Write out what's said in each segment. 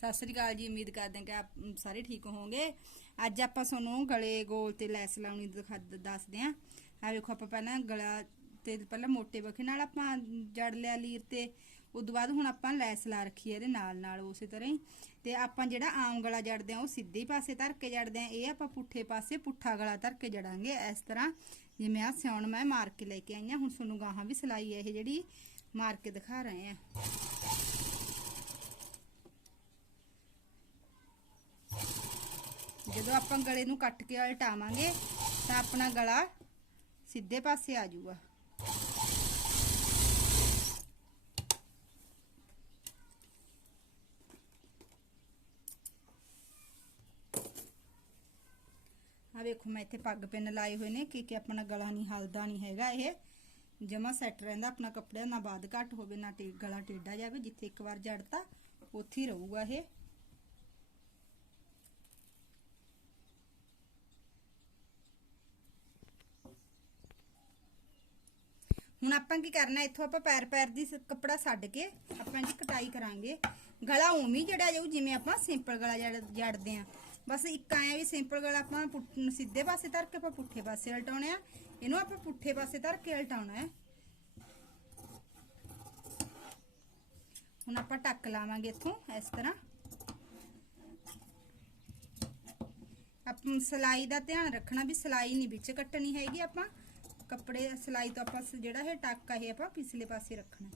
ਸਤਿ ਸ੍ਰੀ ਅਕਾਲ ਜੀ, ਉਮੀਦ ਕਰਦੇ ਹਾਂ ਕਿ ਆਪ ਸਾਰੇ ਠੀਕ ਹੋਵੋਗੇ। ਅੱਜ ਆਪਾਂ ਤੁਹਾਨੂੰ ਗਲੇ, ਗੋਲ ਤੇ ਲੈਸ ਲਾਉਣੀ ਦਿਖਾ, ਦੱਸਦੇ ਹਾਂ। ਆ ਵੇਖੋ, ਆਪਾਂ ਪਹਿਲਾਂ ਗਲਾ ਤੇ ਪਹਿਲਾਂ ਮੋਟੇ ਬਖੇ ਨਾਲ ਆਪਾਂ ਜੜ ਲਿਆ ਲੀਰ ਤੇ, ਉਦੋਂ ਬਾਅਦ ਹੁਣ ਆਪਾਂ ਲੈਸ ਲਾ ਰੱਖੀ ਹੈ ਇਹਦੇ ਨਾਲ ਨਾਲ ਉਸੇ ਤਰ੍ਹਾਂ ਹੀ। ਤੇ ਆਪਾਂ ਜਿਹੜਾ ਆਮ ਗਲਾ ਜੜਦੇ ਆ ਉਹ ਸਿੱਧੇ ਪਾਸੇ ਧਰ ਕੇ ਜੜਦੇ ਆ ਇਹ ਆਪਾਂ ਪੁੱਠੇ ਪਾਸੇ ਪੁੱਠਾ ਗਲਾ ਧਰ ਕੇ ਜੜਾਂਗੇ ਇਸ ਤਰ੍ਹਾਂ। ਜਿਵੇਂ ਆ ਸਿਉਣ ਮੈਂ ਮਾਰ ਕੇ ਲੈ ਕੇ ਆਈ ਆ ਹੁਣ ਤੁਹਾਨੂੰ ਗਾਹਾਂ ਵੀ ਸਿਲਾਈ ਹੈ ਇਹ ਜਿਹੜੀ ਮਾਰ ਕੇ ਦਿਖਾ ਰਹੇ ਆ ਜਦੋਂ ਆਪਾਂ ਗਲੇ ਨੂੰ ਕੱਟ ਕੇ ਉਲਟਾਵਾਂਗੇ ਤਾਂ ਆਪਣਾ ਗਲਾ ਸਿੱਧੇ ਪਾਸੇ ਆ ਜਾਊਗਾ। ਆ ਵੇਖੋ, ਮੈਂ ਇੱਥੇ ਪੱਗ ਪਿੰਨ ਲਾਏ ਹੋਏ ਨੇ ਕਿ ਕਿ ਆਪਣਾ ਗਲਾ ਨਹੀਂ, ਹਲਦਾ ਨਹੀਂ ਹੈਗਾ ਇਹ। ਜਮਾ ਸੈੱਟ ਰਹਿੰਦਾ, ਆਪਣਾ ਕੱਪੜਿਆਂ ਨਾ ਬਾਦ ਘੱਟ ਹੋਵੇ, ਨਾ ਟੇ, ਗਲਾ ਟੇਢਾ ਜਾਵੇ, ਜਿੱਥੇ ਇੱਕ ਵਾਰ ਜੜਤਾ, ਉੱਥੇ ਹੀ ਰਹੂਗਾ ਇਹ। ਹੁਣ ਆਪਾਂ ਕੀ ਕਰਨਾ, ਇੱਥੋਂ ਆਪਾਂ ਪੈਰ ਪੈਰ ਦੀ ਸ- ਕੱਪੜਾ ਛੱਡ ਕੇ ਆਪਾਂ ਇਹਦੀ ਕਟਾਈ ਕਰਾਂਗੇ। ਗਲਾ ਉਵੇਂ ਹੀ ਜੜਿਆ ਜਾਊ, ਜਿਵੇਂ ਆਪਾਂ ਸਿੰਪਲ ਗਲਾ ਜੜ- ਜੜਦੇ ਆ। ਬਸ ਇੱਕ ਆਇਆ ਵੀ ਸਿੰਪਲ ਗਲਾ ਆਪਾਂ ਪੁੱਠ- ਸਿੱਧੇ ਪਾਸੇ ਧਰ ਕੇ ਆਪਾਂ ਪੁੱਠੇ ਪਾਸੇ ਉਲਟਾਉਣੇ ਆ। ਇਹਨੂੰ ਆਪਾਂ ਪੁੱਠੇ ਪਾਸੇ ਧਰ ਕੇ ਉਲਟਾਉਣਾ ਹੈ। ਹੁਣ ਆਪਾਂ ਟੱਕ ਲਾਵਾਂਗੇ ਇੱਥੋਂ, ਇਸ ਤਰ੍ਹਾਂ। ਆਪਾਂ ਸਲਾਈ ਦਾ ਧਿਆਨ ਰੱਖਣਾ ਵੀ ਸਲਾਈ ਨਹੀਂ ਵਿੱਚ ਕੱਟਣੀ ਹੈਗੀ ਆਪਾਂ। ਕੱਪੜੇ ਸਿਲਾਈ ਤੋਂ ਆਪਾਂ ਜਿਹੜਾ ਇਹ ਟੱਕ ਆ ਇਹ ਆਪਾਂ ਪਿਛਲੇ ਪਾਸੇ ਰੱਖਣਾ।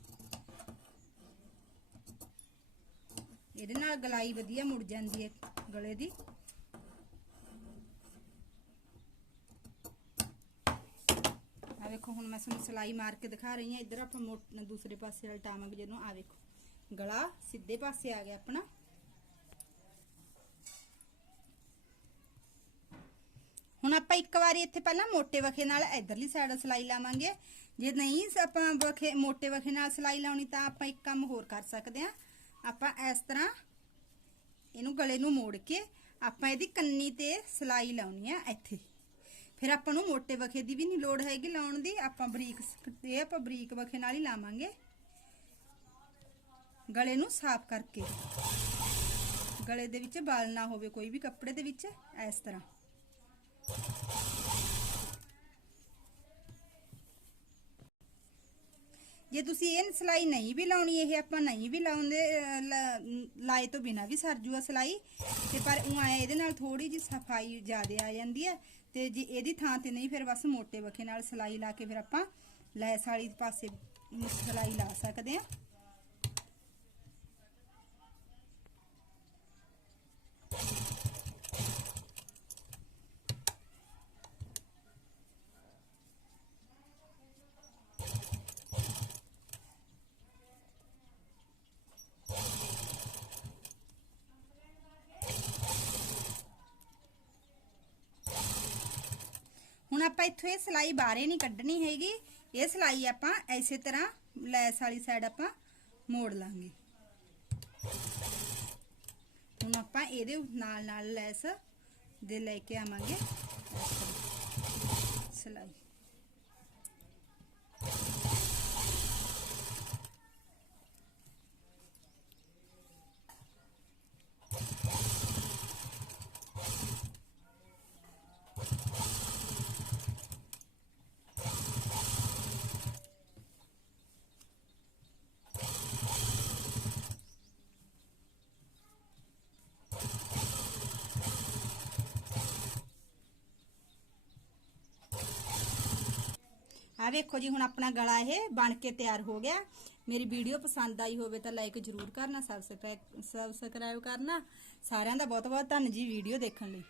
ਇਹਦੇ ਨਾਲ ਗਲਾਈ ਵਧੀਆ ਮੁੜ ਜਾਂਦੀ ਹੈ ਗਲੇ ਦੀ। ਆ ਵੇਖੋ, ਹੁਣ ਮੈਂ ਤੁਹਾਨੂੰ ਸਲਾਈ ਮਾਰ ਕੇ ਦਿਖਾ ਰਹੀ ਹਾਂ। ਇੱਧਰ ਆਪਾਂ ਮੋਟ ਦੂਸਰੇ ਪਾਸੇ ਉਲਟਾਵਾਂਗੇ ਜਦੋਂ ਆ ਵੇਖੋ, ਗਲਾ ਸਿੱਧੇ ਪਾਸੇ ਆ ਗਿਆ ਆਪਣਾ। ਹੁਣ ਆਪਾਂ ਇੱਕ ਵਾਰੀ ਇੱਥੇ ਪਹਿਲਾਂ ਮੋਟੇ ਵਖੇ ਨਾਲ ਇਧਰਲੀ ਸਾਈਡ ਸਲਾਈ ਲਾਵਾਂਗੇ। ਜੇ ਨਹੀਂ ਆਪਾਂ ਵਖੇ, ਮੋਟੇ ਵਖੇ ਨਾਲ ਸਲਾਈ ਲਾਉਣੀ ਤਾਂ ਆਪਾਂ ਇੱਕ ਕੰਮ ਹੋਰ ਕਰ ਸਕਦੇ ਆ ਆਪਾਂ ਇਸ ਤਰ੍ਹਾਂ ਇਹਨੂੰ ਗਲੇ ਨੂੰ ਮੋੜ ਕੇ ਆਪਾਂ ਇਹਦੀ ਕੰਨੀ ਤੇ ਸਲਾਈ ਲਾਉਣੀ ਆ ਇੱਥੇ। ਫਿਰ ਆਪਾਂ ਨੂੰ ਮੋਟੇ ਵਖੇ ਦੀ ਵੀ ਨਹੀਂ ਲੋੜ ਹੈਗੀ ਲਾਉਣ ਦੀ। ਆਪਾਂ ਬਰੀਕ ਸ- ਇਹ ਆਪਾਂ ਬਰੀਕ ਵਖੇ ਨਾਲ ਹੀ ਲਾਵਾਂਗੇ। ਗਲੇ ਨੂੰ ਸਾਫ਼ ਕਰਕੇ। ਗਲੇ ਦੇ ਵਿੱਚ ਵਾਲ ਨਾ ਹੋਵੇ ਕੋਈ ਵੀ ਕੱਪੜੇ ਦੇ ਵਿੱਚ, ਇਸ ਤਰ੍ਹਾਂ। ਜੇ ਤੁਸੀਂ ਇਹ ਸਲਾਈ ਨਹੀਂ ਵੀ ਲਾਉਣੀ, ਇਹ ਆਪਾਂ ਨਹੀਂ ਵੀ ਲਾਉਂਦੇ ਲਾਏ ਤੋਂ ਬਿਨਾ ਵੀ ਸਰ ਜੂਆ ਸਲਾਈ। ਤੇ ਪਰ ਉਹ ਆਏ ਇਹਦੇ ਨਾਲ ਥੋੜੀ ਜੀ ਸਫ਼ਾਈ ਜ਼ਿਆਦਾ ਆ ਜਾਂਦੀ ਹੈ ਤੇ ਜੇ ਇਹਦੀ ਥਾਂ ਤੇ ਨਹੀਂ, ਫਿਰ ਬਸ ਮੋਟੇ ਵਖੇ ਨਾਲ ਸਲਾਈ ਲਾ ਕੇ ਫਿਰ ਆਪਾਂ ਲੈਸ ਵਾਲੀ ਪਾਸੇ ਸਲਾਈ ਲਾ ਸਕਦੇ ਆ ਹੁਣ ਆਪਾਂ ਇੱਥੋਂ ਇਹ ਸਲਾਈ ਬਾਹਰੇ ਨਹੀਂ ਕੱਢਣੀ ਹੈਗੀ। ਇਹ ਸਲਾਈ ਆਪਾਂ ਐਸੇ ਤਰ੍ਹਾਂ ਲੈਸ ਵਾਲੀ ਸਾਈਡ ਆਪਾਂ ਮੋੜ ਲਾਂਗੇ। ਹੁਣ ਆਪਾਂ ਇਹਦੇ ਨਾਲ ਨਾਲ ਲੈਸ ਦੇ ਲੈ ਕੇ ਆਵਾਂਗੇ। ਸਲਾਈ। ਆ ਵੇਖੋ ਜੀ, ਹੁਣ ਆਪਣਾ ਗਲਾ ਇਹ ਬਣ ਕੇ ਤਿਆਰ ਹੋ ਗਿਆ। ਮੇਰੀ ਵੀਡੀਓ ਪਸੰਦ ਆਈ ਹੋਵੇ ਤਾਂ ਲਾਈਕ ਜ਼ਰੂਰ ਕਰਨਾ ਸਬਸਕ੍ਰਾਈਬ ਸਬਸਕ੍ਰਾਈਬ ਕਰਨਾ। ਸਾਰਿਆਂ ਦਾ ਬਹੁਤ ਬਹੁਤ ਧੰਨ ਜੀ ਵੀਡੀਓ ਦੇਖਣ ਲਈ।